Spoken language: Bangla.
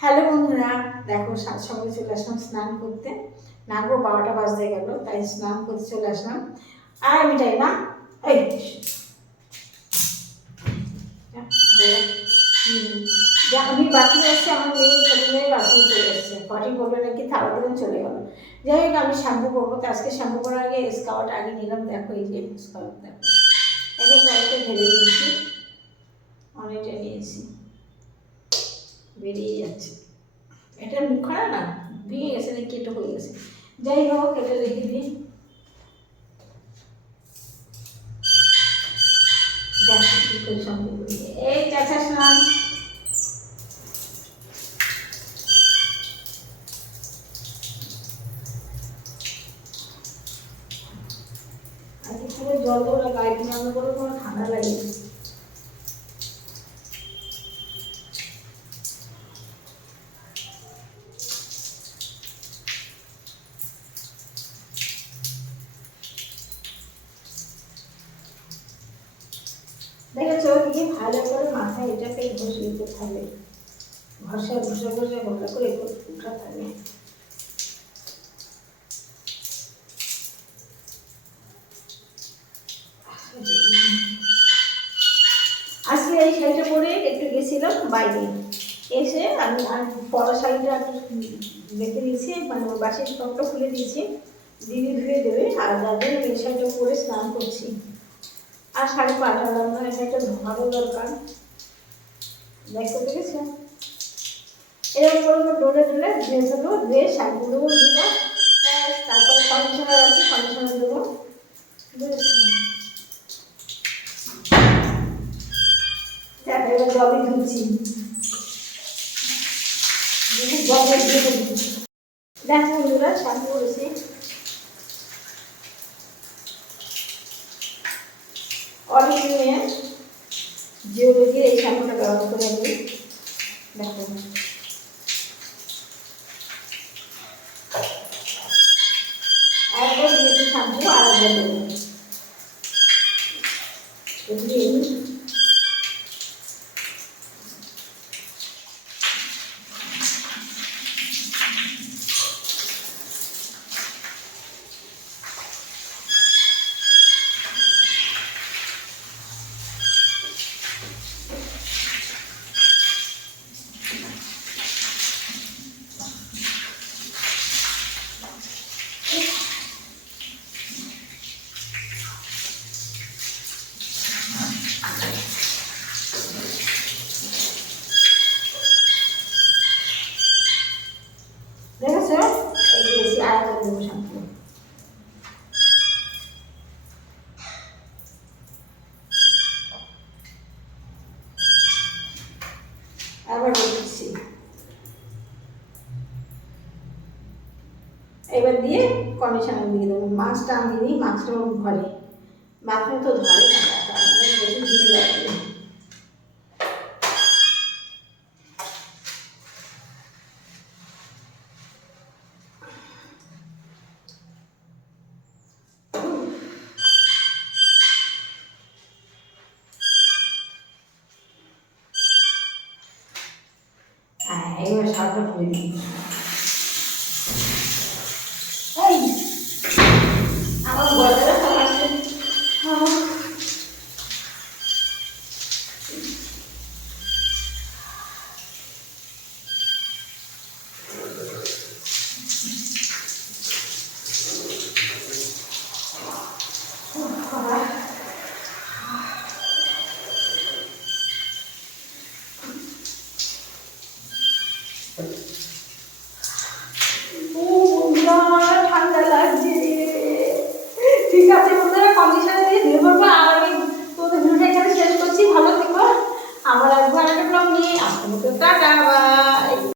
হ্যালো বন্ধুরা, দেখো সাত সকালে চলে আসলাম স্নান করতে। না গো 12টা বাজতে গেল, তাই স্নান করতে চলে আসলাম। আর আমি যাই না, এই যা আমি বাথরুমে এসেছি, আমার মেয়ে ছোটো মেয়ে বাথরুমে চলে এসছে, পটি করবে নাকি থালা দিলাম চলে গেল। যাই হোক, আমি শ্যাম্পু করবো, তো আজকে শ্যাম্পু করার আগে স্কাউট আগে নিলাম। দেখো এই যে স্কাউট, দেখো এটা তো অনেকটা ঢেলে দিয়েছি, অনেকটা নিয়েছি, বেরিয়ে যাচ্ছে। এটা মুখখানা না ভেঙে গেছে না কেটে হয়ে গেছে। যাই হোক, এটা রেখে দিই। দেখো কি করে সম্ভব। এই চাচা স্নান। আজকে পুরো জল দেওয়া গায়ে স্নান করে কোনো ঠান্ডা লাগে। দেখেছো কি ভালো করে মাথায় এটাকে ঘষিয়ে দিতে হবে, ঘষা ঘষা ঘষা ঘষা করে উঠাতে হবে। আজকে এই শাড়িটা পরে একটু গেছিলাম বাইরে, এসে আমি আর পরা শাড়িটা রেখে দিয়েছি, মানে বাসির টপটা খুলে দিয়েছি, দিদি ধুয়ে দেবে। আর যার জন্য এই শাড়িটা পরে স্নান করছি। আর শাড়ি পাল্টালাম না, এটা একটা ধোয়ারও দরকার। দেখতে পেরেছো, এরকম করে ডোলে ডোলে ধুয়ে দেবো, ধুয়ে শাড়িগুলো দেবো। তারপরে কন্ডিশনার আছে, কন্ডিশনার দেবো। দেখো এবার জবে ধুচ্ছি, জবে ধুয়ে দিচ্ছি। দেখো বন্ধুরা, শ্যাম্পু করেছি। অরিজিনাল জিওলজির এই শ্যাম্পুটা ব্যবহার করে আমি, দেখো একবার দিয়েছি শ্যাম্পু, আর একবার দেবো। দেখেছো, এই দিয়েছি, আর একবার দেবো শ্যাম্পু। আবার দিচ্ছি, এবার দিয়ে কন্ডিশনার দিয়ে দেবো। মাছটা আমি দিই, মাছটা ঘরে, মাছটা তো ধরে না, বেশি দিনে লাগবে। হ্যাঁ, এবার শাকটা করে দিই। এই আমার গলাটা সব আসছে। ঠান্ডা লাগছে। ঠিক আছে বন্ধুরা, কন্ডিশনার দিয়ে ধুয়ে পড়বো।